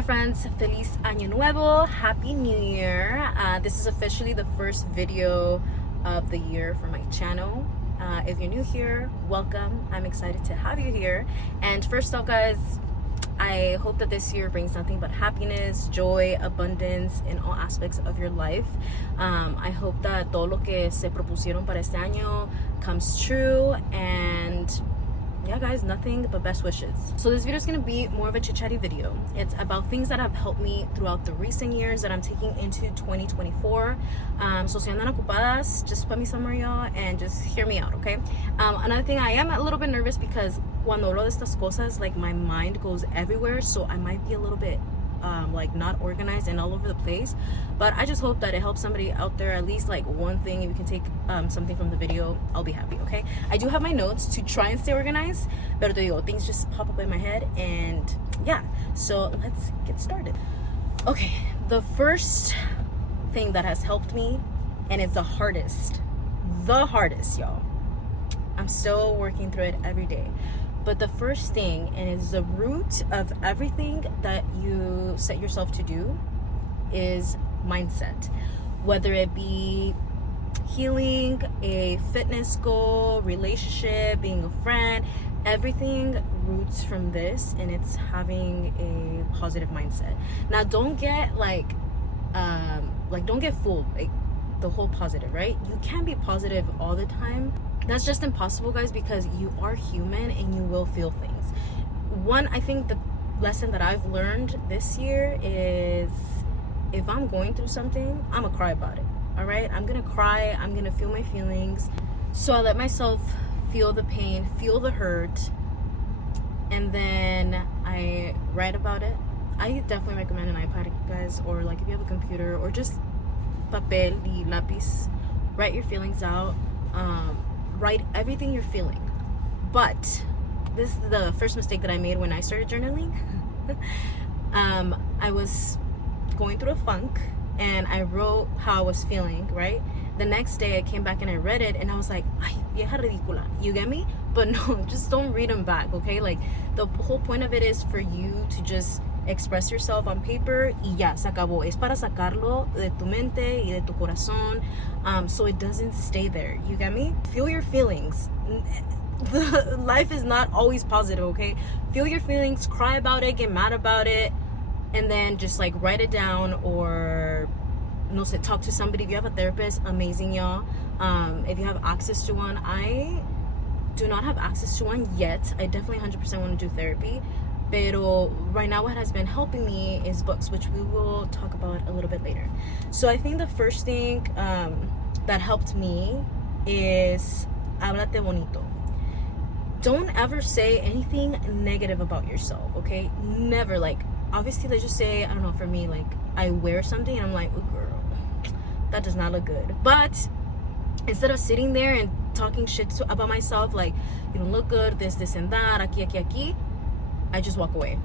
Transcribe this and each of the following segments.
my friends, Feliz nuevo, Happy New Year. This is officially the first video of the year for my channel. If you're new here, welcome. I'm excited to have you here. And first off, guys, I hope that this year brings nothing but happiness, joy, abundance in all aspects of your life. I hope that todo lo que se propusieron para este año comes true, and yeah, guys, nothing but best wishes. So this video is going to be more of a chit-chatty video. It's about things that have helped me throughout the recent years that I'm taking into 2024. So si andan ocupadas, just put me somewhere, y'all, and just hear me out, okay? Another thing, I am a little bit nervous because cuando hablo de estas cosas, like, my mind goes everywhere, so I might be a little bit like not organized and all over the place, but I just hope that it helps somebody out there, at least like one thing. If you can take something from the video, I'll be happy, okay? I do have my notes to try and stay organized, pero te digo, things just pop up in my head, and yeah, so let's get started. Okay, the first thing that has helped me, and it's the hardest, y'all. I'm still working through it every day. But the first thing, and it's the root of everything that you set yourself to do, is mindset. Whether it be healing, a fitness goal, relationship, being a friend, everything roots from this, and it's having a positive mindset. Now, don't get don't get fooled, like the whole positive, right? You can't be positive all the time. That's just impossible, guys, because you are human and you will feel things. One, I think the lesson that I've learned this year is if I'm going through something, I'm gonna cry about it, all right? I'm gonna cry, I'm gonna feel my feelings. So I let myself feel the pain, feel the hurt, and then I write about it. I definitely recommend an iPad, guys, or like if you have a computer, or just papel y lápiz, write your feelings out. Write everything you're feeling. But this is the first mistake that I made when I started journaling. I was going through a funk and I wrote how I was feeling, right? The next day I came back and I read it and I was like, ay, vieja ridícula. You get me? But no, just don't read them back, okay? Like, the whole point of it is for you to just express yourself on paper y ya, se acabó. Es para sacarlo de tu mente y de tu corazón, so it doesn't stay there. You get me? Feel your feelings. Life is not always positive, okay? Feel your feelings, cry about it, get mad about it, and then just like write it down, or no sé, talk to somebody. If you have a therapist, amazing, y'all. If you have access to one, I do not have access to one yet. I definitely 100% want to do therapy. Pero right now what has been helping me is books, which we will talk about a little bit later. So I think the first thing that helped me is háblate bonito. Don't ever say anything negative about yourself, okay? Never. Like, obviously, let's just say, I don't know, for me, like, I wear something and I'm like, oh girl, that does not look good. But instead of sitting there and talking shit about myself, like, you don't look good, this and that, aquí, I just walk away.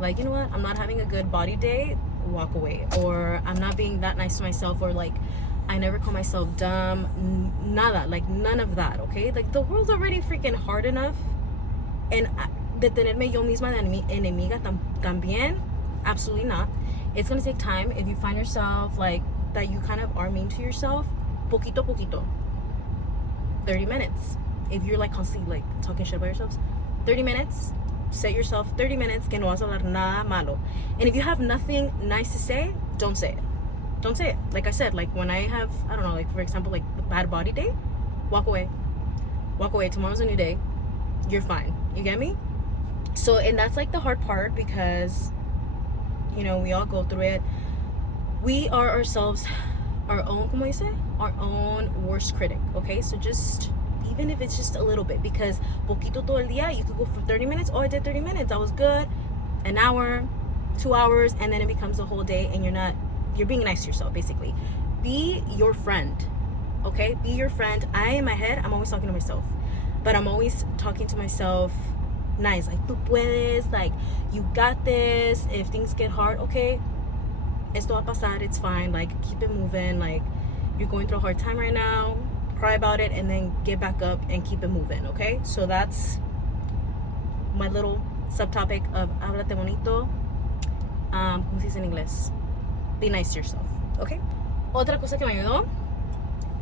Like, you know what? I'm not having a good body day. Walk away. Or I'm not being that nice to myself. Or like, I never call myself dumb. Nada. Like, none of that, okay? Like, the world's already freaking hard enough. And de tenerme yo misma de enemiga también? Absolutely not. It's gonna take time. If you find yourself like that you kind of are mean to yourself, poquito. 30 minutes. If you're like constantly like talking shit about yourselves, 30 minutes. Set yourself 30 minutes que no vas a hablar nada malo. And if you have nothing nice to say, don't say it. Like I said, like when I have, I don't know, like for example, like a bad body day, walk away. Tomorrow's a new day. You're fine. You get me? So, and that's like the hard part, because, you know, we all go through it. We are ourselves our own, como dice? Our own worst critic, okay? So just, even if it's just a little bit, because poquito todo el día, you could go for 30 minutes. Oh, I did 30 minutes. I was good. An hour, 2 hours, and then it becomes a whole day, and you're being nice to yourself, basically. Be your friend, okay? Be your friend. In my head, I'm always talking to myself, but I'm always talking to myself nice. Like, tú puedes, like, you got this. If things get hard, okay, esto va a pasar, it's fine. Like, keep it moving. Like, you're going through a hard time right now, cry about it, and then get back up and keep it moving, okay? So that's my little subtopic of háblate bonito. ¿cómo se dice en inglés? Be nice to yourself, okay? Otra cosa que me ayudó,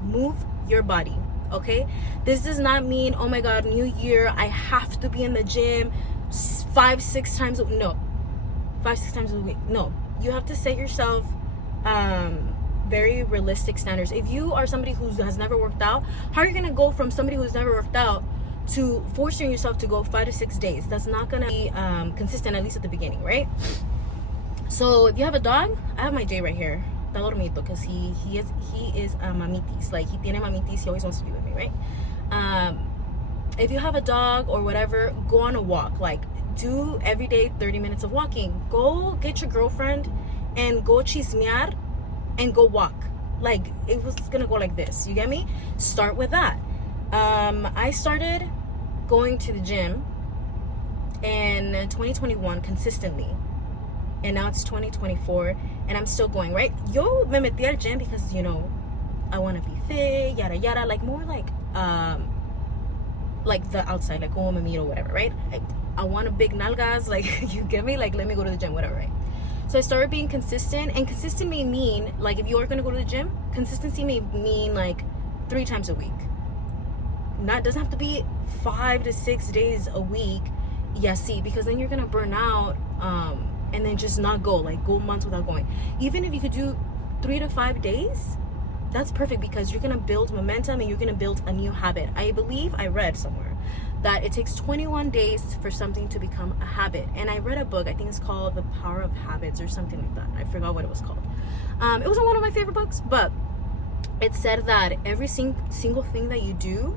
move your body, okay? This does not mean, oh my god, new year, I have to be in the gym 5-6 times a week. No, 5-6 times a week. No, you have to set yourself very realistic standards. If you are somebody who has never worked out, how are you gonna go from somebody who's never worked out to forcing yourself to go 5 to 6 days? That's not gonna be consistent, at least at the beginning, right? So if you have a dog, I have my Jay right here. Está dormido because he is mamitis. Like, he tiene mamitis. He always wants to be with me, right? If you have a dog or whatever, go on a walk. Like, do every day 30 minutes of walking. Go get your girlfriend and go chismear and go walk. Like, it was gonna go like this. You get me? Start with that. I started going to the gym in 2021 consistently. And now it's 2024 and I'm still going, right? Yo me metí al gym because, you know, I want to be fit, yada yada, like more like the outside, like como me miro, whatever, right? I want a big nalgas, like, you get me? Like, let me go to the gym, whatever, right? So I started being consistent, and consistent may mean, like, if you are going to go to the gym, consistency may mean like 3 times a week. Not, doesn't have to be 5 to 6 days a week. Yeah, see, because then you're going to burn out, and then just not go, like, go months without going. Even if you could do 3 to 5 days, that's perfect, because you're gonna build momentum and you're gonna build a new habit. I believe I read somewhere that it takes 21 days for something to become a habit. And I read a book, I think it's called The Power of Habits or something like that. I forgot what it was called. It wasn't one of my favorite books, but it said that every single thing that you do,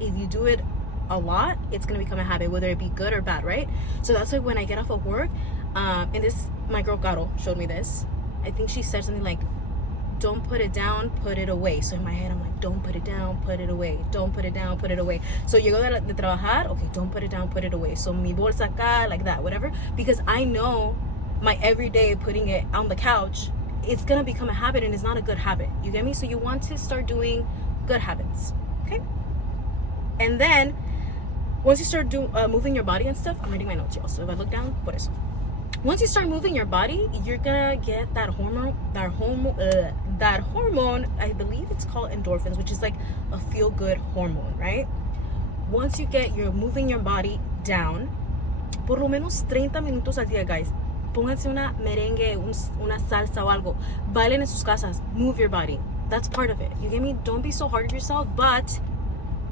if you do it a lot, it's gonna become a habit, whether it be good or bad, right? So that's like when I get off of work, and this, my girl Caro showed me this. I think she said something like, don't put it down, put it away. So in my head, I'm like, don't put it down, put it away. Don't put it down, put it away. So llego de trabajar, okay, don't put it down, put it away. So mi bolsa acá, like that, whatever. Because I know my everyday putting it on the couch, it's gonna become a habit, and it's not a good habit. You get me? So you want to start doing good habits, okay? And then, once you start moving your body and stuff, I'm reading my notes, y'all. So if I look down, por eso. Once you start moving your body, you're gonna get that hormone, I believe it's called endorphins, which is like a feel-good hormone, right? Once you're moving your body down, por lo menos 30 minutos al día, guys. Pónganse una merengue, una salsa o algo. Bailen en sus casas. Move your body. That's part of it. You get me? Don't be so hard on yourself, but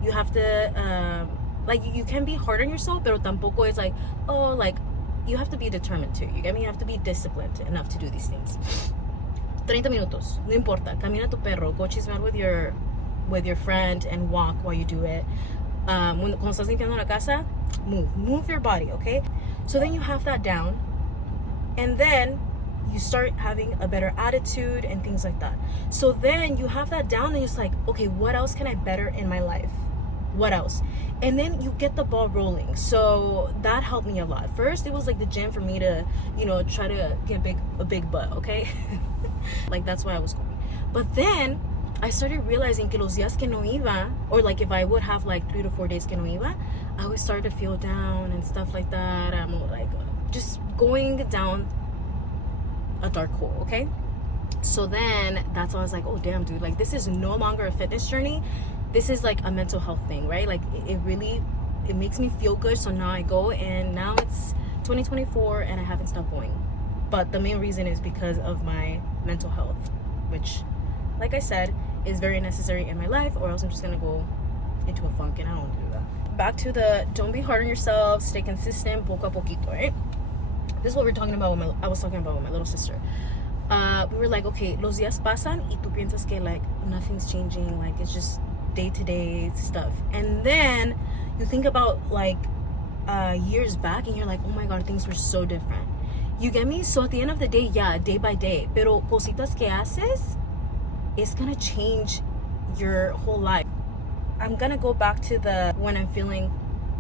you have to, like, you can be hard on yourself, pero tampoco is like, oh, like, you have to be determined too. You get me? You have to be disciplined enough to do these things. 30 minutos, no importa. Camina tu perro. Go chismear with your friend and walk while you do it. Cuando estás limpiando la casa, move your body, okay? So then you have that down, and then you start having a better attitude and things like that. So then you have that down, and it's like, okay, what else can I better in my life? What else? And then you get the ball rolling. So that helped me a lot. First, it was like the gym for me to, you know, try to get a big butt, okay? Like, that's why I was going. But then I started realizing que los días que no iba, or like if I would have like 3 to 4 days que no iba, I would start to feel down and stuff like that. I'm like just going down a dark hole, okay? So then that's why I was like, oh damn, dude, like, this is no longer a fitness journey. This is like a mental health thing, right? Like, it makes me feel good. So now I go, and now it's 2024 and I haven't stopped going. But the main reason is because of my mental health, which, like I said, is very necessary in my life, or else I'm just gonna go into a funk, and I don't want to do that. Back to the don't be hard on yourself, stay consistent, poco a poquito, right? This is what we're talking about I was talking about with my little sister. We were like, okay, los días pasan y tú piensas que like nothing's changing, like it's just day-to-day stuff. And then you think about like years back, and you're like, oh my god, things were so different. You get me? So at the end of the day, yeah, day by day, pero cositas que haces, it's gonna change your whole life. I'm gonna go back to the when I'm feeling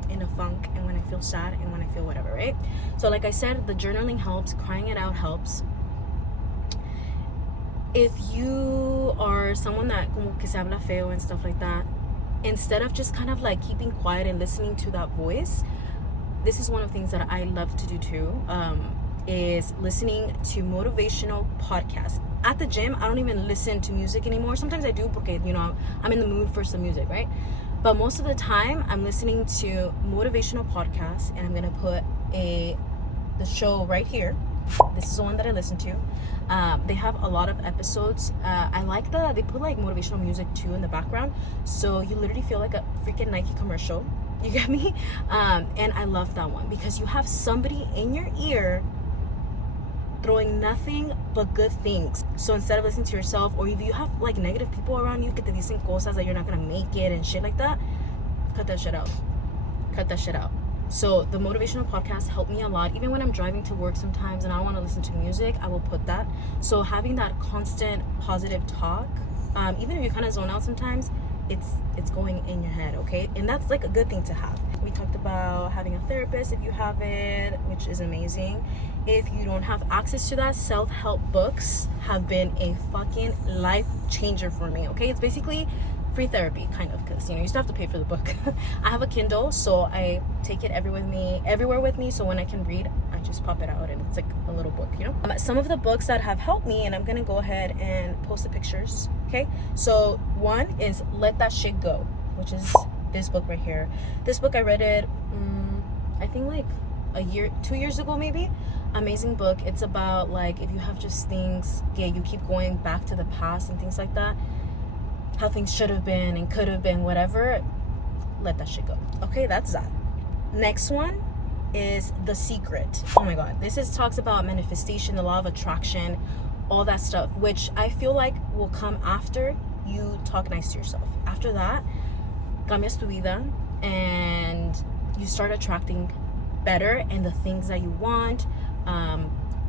in a funk, and when I feel sad, and when I feel whatever, right? So like I said, the journaling helps, crying it out helps. If you are someone that como que se habla feo and stuff like that, instead of just kind of like keeping quiet and listening to that voice, this is one of the things that I love to do too. is listening to motivational podcasts. At the gym, I don't even listen to music anymore. Sometimes I do because, I'm in the mood for some music, right? But most of the time, I'm listening to motivational podcasts, and I'm going to put the show right here. This is the one that I listen to. They have a lot of episodes. I like they put like motivational music too in the background, so you literally feel like a freaking Nike commercial. You get me? And I love that one because you have somebody in your ear throwing nothing but good things. So instead of listening to yourself, or if you have like negative people around you que te dicen cosas that you're not gonna make it and shit like that, cut that shit out. So the motivational podcasts help me a lot. Even when I'm driving to work sometimes and I don't want to listen to music, I will put that. So having that constant positive talk, even if you kind of zone out sometimes, it's going in your head, okay? And that's like a good thing to have. We talked about having a therapist if you have it, which is amazing. If you don't have access to that, self-help books have been a fucking life changer for me, okay? It's basically free therapy, kind of, because you still have to pay for the book. I have a Kindle, so I take it everywhere with me, so when I can read, I just pop it out and it's like a little book, some of the books that have helped me, and I'm gonna go ahead and post the pictures, okay? So one is Let That Shit Go, which is this book right here. This book, I read it I think like 2 years ago maybe. Amazing book. It's about like if you have just things, you keep going back to the past and things like that, how things should have been and could have been, whatever, let that shit go. Okay, that's that. Next one is The Secret. Oh my god, talks about manifestation, the law of attraction, all that stuff, which I feel like will come after you talk nice to yourself. After that, cambias tu vida and you start attracting better and the things that you want,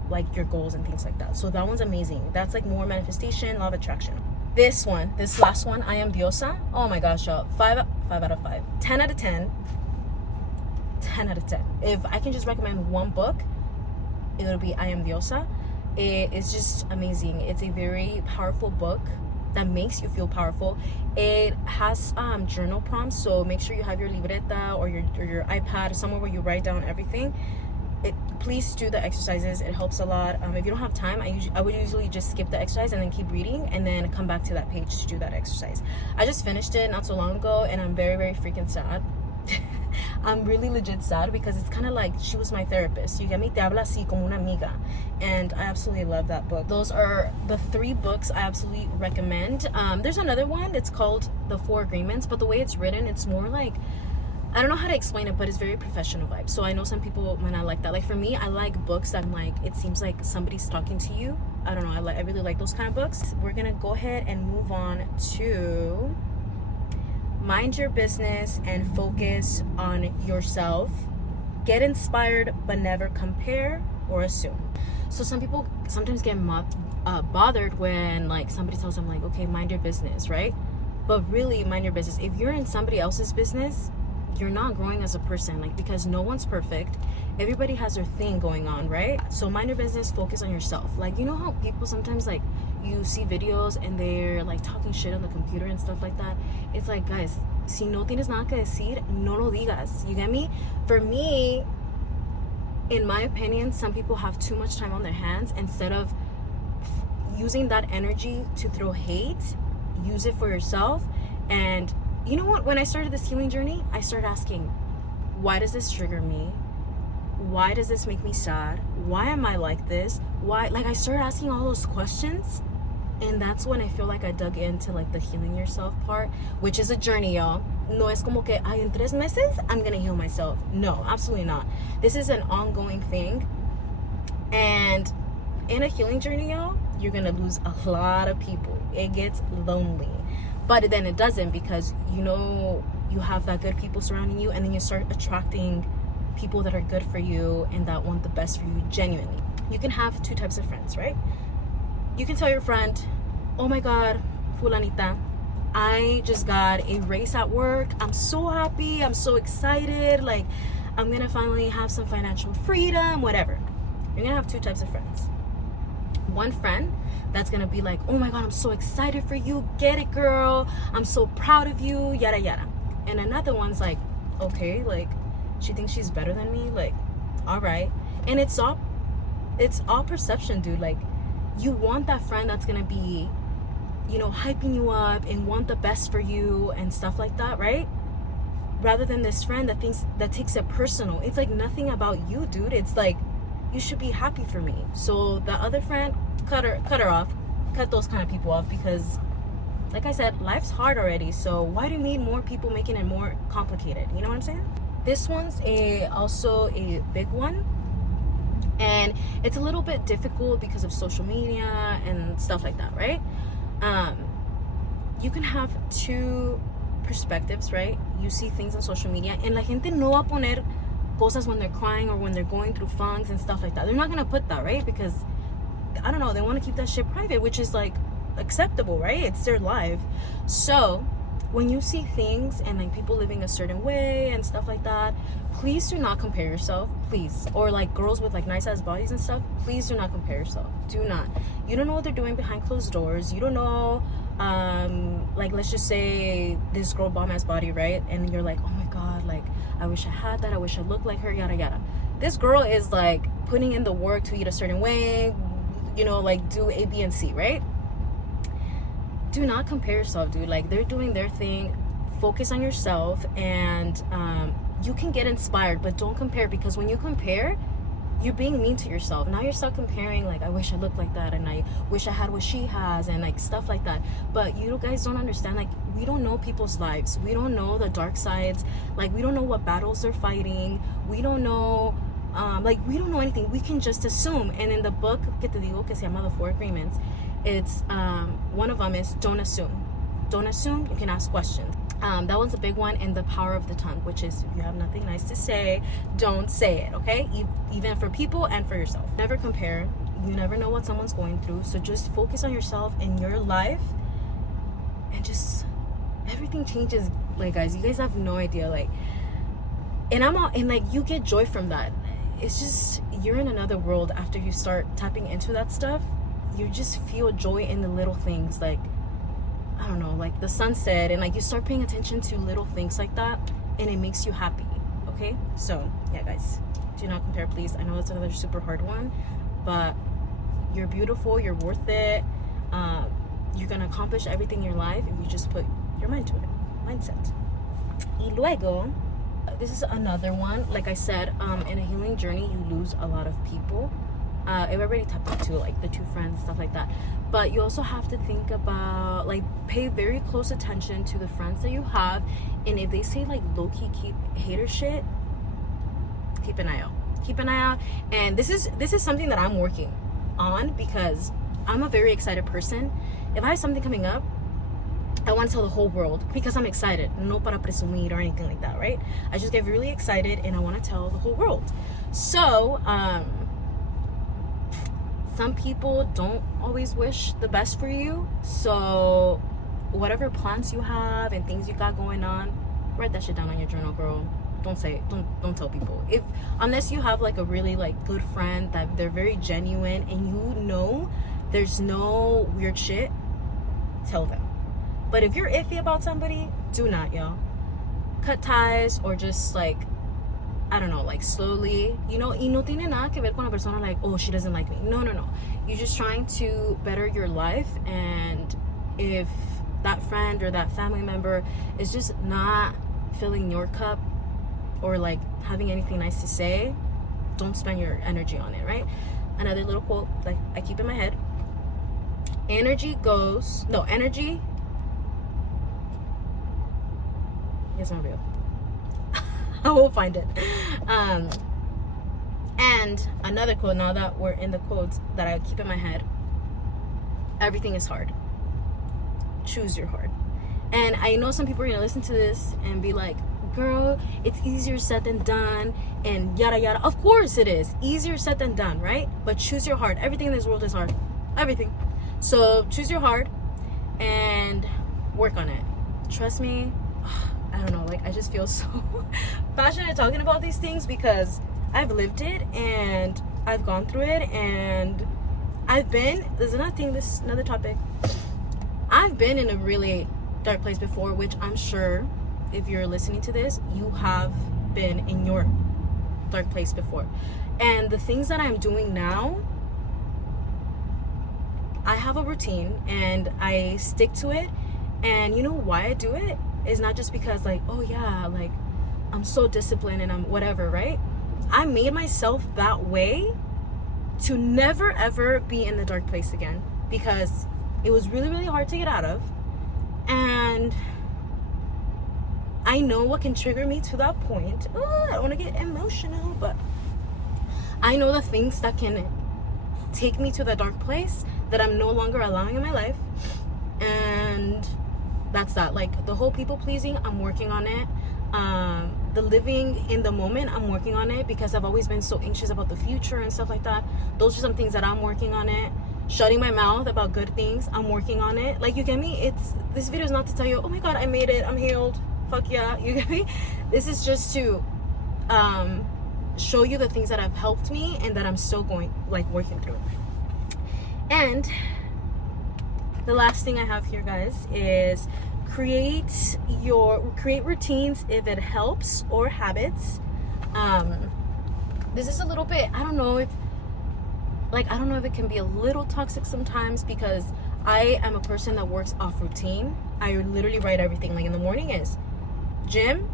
like your goals and things like that. So that one's amazing. That's like more manifestation, law of attraction. This last one, I Am Diosa. Oh my gosh, y'all. 5 out of 5. 10 out of 10. 10 out of 10. If I can just recommend one book, it would be I Am Diosa. It is just amazing. It's a very powerful book that makes you feel powerful. It has journal prompts, so make sure you have your libreta or your iPad, somewhere where you write down everything. Please do the exercises. It helps a lot. If you don't have time, I would usually just skip the exercise and then keep reading and then come back to that page to do that exercise. I just finished it not so long ago and I'm very, very freaking sad. I'm really legit sad because it's kind of like she was my therapist. You get me? Te habla así como una amiga. And I absolutely love that book. Those are the 3 books I absolutely recommend. There's another one. It's called The 4 Agreements, but the way it's written, it's more like, I don't know how to explain it, but it's very professional vibe. So I know some people might not like that. Like for me, I like books that it seems like somebody's talking to you. I don't know. I really like those kind of books. We're gonna go ahead and move on to mind your business and focus on yourself. Get inspired, but never compare or assume. So some people sometimes get bothered when like somebody tells them like, okay, mind your business, right? But really, mind your business. If you're in somebody else's business, you're not growing as a person, like, because no one's perfect. Everybody has their thing going on, right? So mind your business, focus on yourself. Like, you know how people sometimes, like, you see videos and they're like talking shit on the computer and stuff like that? It's like, guys, si no tienes nada que decir, no lo digas. You get me? For me, in my opinion, some people have too much time on their hands. Instead of using that energy to throw hate, use it for yourself. And you know what? When I started this healing journey, I started asking, why does this trigger me? Why does this make me sad? Why am I like this? Why? Like, I started asking all those questions. And that's when I feel like I dug into like the healing yourself part, which is a journey, y'all. No es como que, ay, en 3 meses, I'm gonna heal myself. No, absolutely not. This is an ongoing thing. And in a healing journey, y'all, you're gonna lose a lot of people. It gets lonely. But then it doesn't, because you have that good people surrounding you, and then you start attracting people that are good for you and that want the best for you genuinely. You can have 2 types of friends, right? You can tell your friend, oh my god, fulanita, I just got a raise at work. I'm so happy. I'm so excited. Like, I'm gonna finally have some financial freedom, whatever. You're gonna have 2 types of friends. One friend that's gonna be like, oh my god, I'm so excited for you, get it, girl, I'm so proud of you, yada yada. And another one's like, okay, like, she thinks she's better than me, like, all right. And it's all it's all perception, dude. Like, you want that friend that's gonna be, you know, hyping you up and want the best for you and stuff like that, right? Rather than this friend that takes it personal. It's like nothing about you, dude. It's like, you should be happy for me. So the other friend, cut her off. Cut those kind of people off, because like I said, life's hard already. So why do you need more people making it more complicated? You know what I'm saying? This one's also a big one, and it's a little bit difficult because of social media and stuff like that, right? You can have two perspectives, right? You see things on social media, and la gente no va a poner cosas when they're crying or when they're going through funks and stuff like that. They're not gonna put that, right? Because I don't know, they want to keep that shit private, which is like acceptable, right? It's their life. So when you see things and like people living a certain way and stuff like that, please do not compare yourself, please. Or like girls with like nice ass bodies and stuff, please do not compare yourself. Do not. You don't know what they're doing behind closed doors. You don't know, like, let's just say this girl bomb ass body, right? And you're like, oh my god, like, I wish I had that, I wish I looked like her, yada yada. This girl is like putting in the work to eat a certain way, you know, like do A, B, and C, right? Do not compare yourself, dude. Like, they're doing their thing. Focus on yourself, and you can get inspired, but don't compare, because when you compare, you're being mean to yourself. Now you're stuck comparing, like, I wish I looked like that, and I wish I had what she has, and like stuff like that. But you guys don't understand, like, we don't know people's lives. We don't know the dark sides. Like, we don't know what battles they're fighting. We don't know, like, we don't know anything. We can just assume. And in the book que te digo, que se llama The Four Agreements, it's one of them is don't assume. Don't assume. You can ask questions. That one's a big one. And the power of the tongue, which is, if you have nothing nice to say, don't say it, okay? Even for people and for yourself. Never compare. You never know what someone's going through. So just focus on yourself and your life, and just everything changes. Like, guys, you guys have no idea. Like, and like, you get joy from that. It's just, you're in another world after you start tapping into that stuff. You just feel joy in the little things, like, I don't know, like the sunset, and like you start paying attention to little things like that, and it makes you happy. Okay, so yeah, guys, do not compare, please. I know it's another super hard one, but you're beautiful, you're worth it. You're gonna accomplish everything in your life if you just put your mind to it. Mindset. Y luego, this is another one. Like I said, in a healing journey, you lose a lot of people. I've already tapped into like the two friends, stuff like that. But you also have to think about, like, pay very close attention to the friends that you have. And if they say like low-key keep hater shit, keep an eye out. Keep an eye out. And this is something that I'm working on, because I'm a very excited person. If I have something coming up, I want to tell the whole world, because I'm excited. No para presumir or anything like that, right? I just get really excited and I want to tell the whole world. So, some people don't always wish the best for you. So whatever plans you have and things you got going on, write that shit down on your journal, girl. Don't say it. Don't tell people. Unless you have like a really like good friend that they're very genuine and you know there's no weird shit, tell them. But if you're iffy about somebody, do not, y'all. Cut ties, or just like, I don't know, like slowly, you know, y no tiene nada que ver con la persona, like, oh, she doesn't like me. No. You're just trying to better your life. And if that friend or that family member is just not filling your cup, or like having anything nice to say, don't spend your energy on it, right? Another little quote like I keep in my head. Energy, it's not real. I will find it. And another quote, now that we're in the quotes that I keep in my head: everything is hard. Choose your heart. And I know some people are gonna listen to this and be like, girl, it's easier said than done, and yada yada. Of course it is easier said than done, right? But choose your heart. Everything in this world is hard. Everything. So choose your heart and work on it. Trust me. I don't know, like, I just feel so passionate talking about these things, because I've lived it and I've gone through it, and there's another topic. I've been in a really dark place before, which I'm sure if you're listening to this, you have been in your dark place before. And the things that I'm doing now I have a routine and I stick to it. And you know why I do it? It's not just because like, oh yeah, like I'm so disciplined and I'm whatever, right? I made myself that way to never ever be in the dark place again, because it was really, really hard to get out of. And I know what can trigger me to that point. I don't want to get emotional, but I know the things that can take me to the dark place that I'm no longer allowing in my life. And that's that. Like the whole people pleasing, I'm working on it. The living in the moment, I'm working on it, because I've always been so anxious about the future and stuff like that. Those are some things that I'm working on it. Shutting my mouth about good things, I'm working on it. Like, you get me? This video is not to tell you, oh my god, I made it, I'm healed, fuck yeah, you get me? This is just to show you the things that have helped me and that I'm still working through. And the last thing I have here, guys, is create routines if it helps, or habits. This is a little bit, I don't know if it can be a little toxic sometimes, because I am a person that works off routine. I literally write everything. Like in the morning is gym,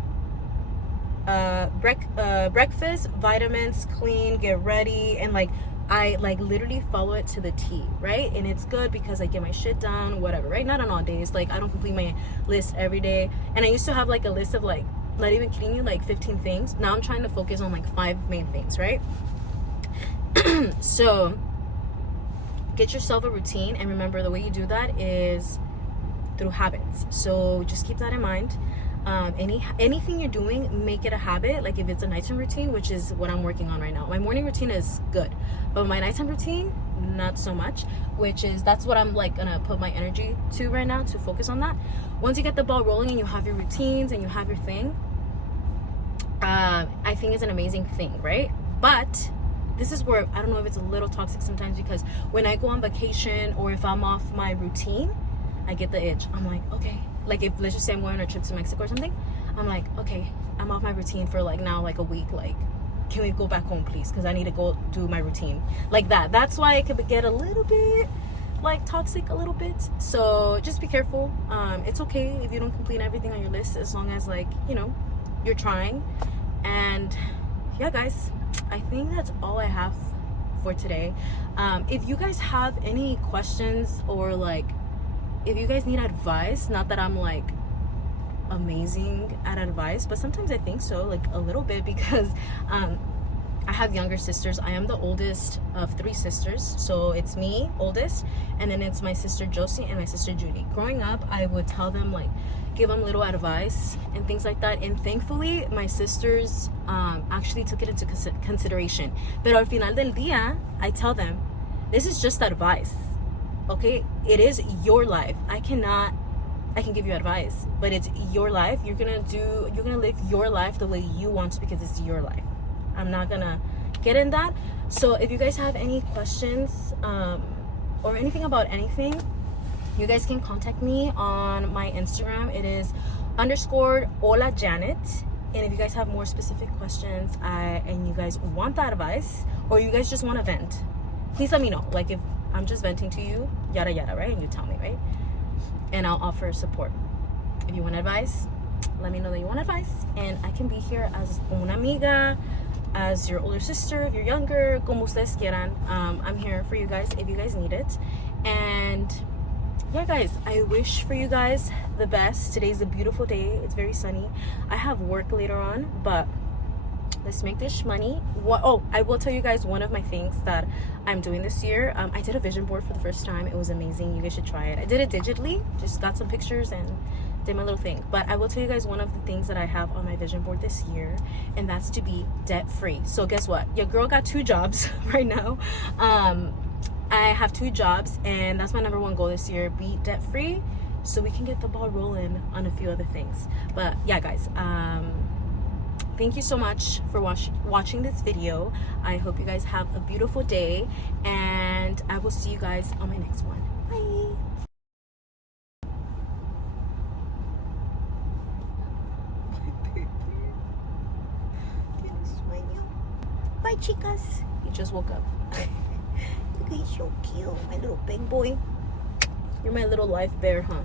breakfast, vitamins, clean, get ready, and I literally follow it to the T, right? And it's good because I get my shit done, whatever, right? Not on all days. Like I don't complete my list every day. And I used to have like a list of like, not even kidding you, like 15 things. Now I'm trying to focus on like 5 main things, right? So get yourself a routine, and remember the way you do that is through habits. So just keep that in mind. Anything you're doing, make it a habit. Like if it's a nighttime routine, which is what I'm working on right now. My morning routine is good, but my nighttime routine, not so much, that's what I'm like gonna put my energy to right now, to focus on that. Once you get the ball rolling and you have your routines and you have your thing, I think it's an amazing thing, right? But this is where I don't know if it's a little toxic sometimes, because when I go on vacation or if I'm off my routine, I get the itch. I'm like, okay, like if let's just say I'm going on a trip to Mexico or something, I'm like, okay, I'm off my routine for like now like a week, like can we go back home please, because I need to go do my routine, like that. That's why it could get a little bit like toxic, a little bit. So just be careful. It's okay if you don't complete everything on your list, as long as like, you know, you're trying. And yeah, guys, I think that's all I have for today. If you guys have any questions, or like if you guys need advice, not that I'm like amazing at advice, but sometimes I think so, like a little bit, because I have younger sisters. I am the oldest of 3 sisters, so it's me, oldest, and then it's my sister Josie and my sister Judy. Growing up, I would tell them, like, give them little advice and things like that, and thankfully my sisters actually took it into consideration. Pero al final del día, I tell them, this is just advice, okay? It is your life. I can give you advice, but it's your life. You're gonna live your life the way you want to, because it's your life. I'm not gonna get in that. So if you guys have any questions or anything about anything, you guys can contact me on my Instagram. It is _Hola Janet. And if you guys have more specific questions and you guys want that advice, or you guys just want to vent, please let me know. Like if I'm just venting to you, yada yada, right? And you tell me, right? And I'll offer support. If you want advice, let me know that you want advice, and I can be here as una amiga, as your older sister, if you're younger, como ustedes quieran. I'm here for you guys if you guys need it. And yeah, guys, I wish for you guys the best. Today's a beautiful day. It's very sunny. I have work later on, but let's make this money. I will tell you guys one of my things that I'm doing this year. I did a vision board for the first time. It was amazing. You guys should try it. I did it digitally, just got some pictures and did my little thing. But I will tell you guys one of the things that I have on my vision board this year, and that's to be debt free. So guess what? Your girl got 2 jobs right now. I have 2 jobs, and that's my #1 goal this year, be debt free, so we can get the ball rolling on a few other things. But yeah, guys, thank you so much for watching this video. I hope you guys have a beautiful day, and I will see you guys on my next one. Bye. Bye, chicas. He just woke up. Look, he's so cute, my little big boy. You're my little life bear, huh?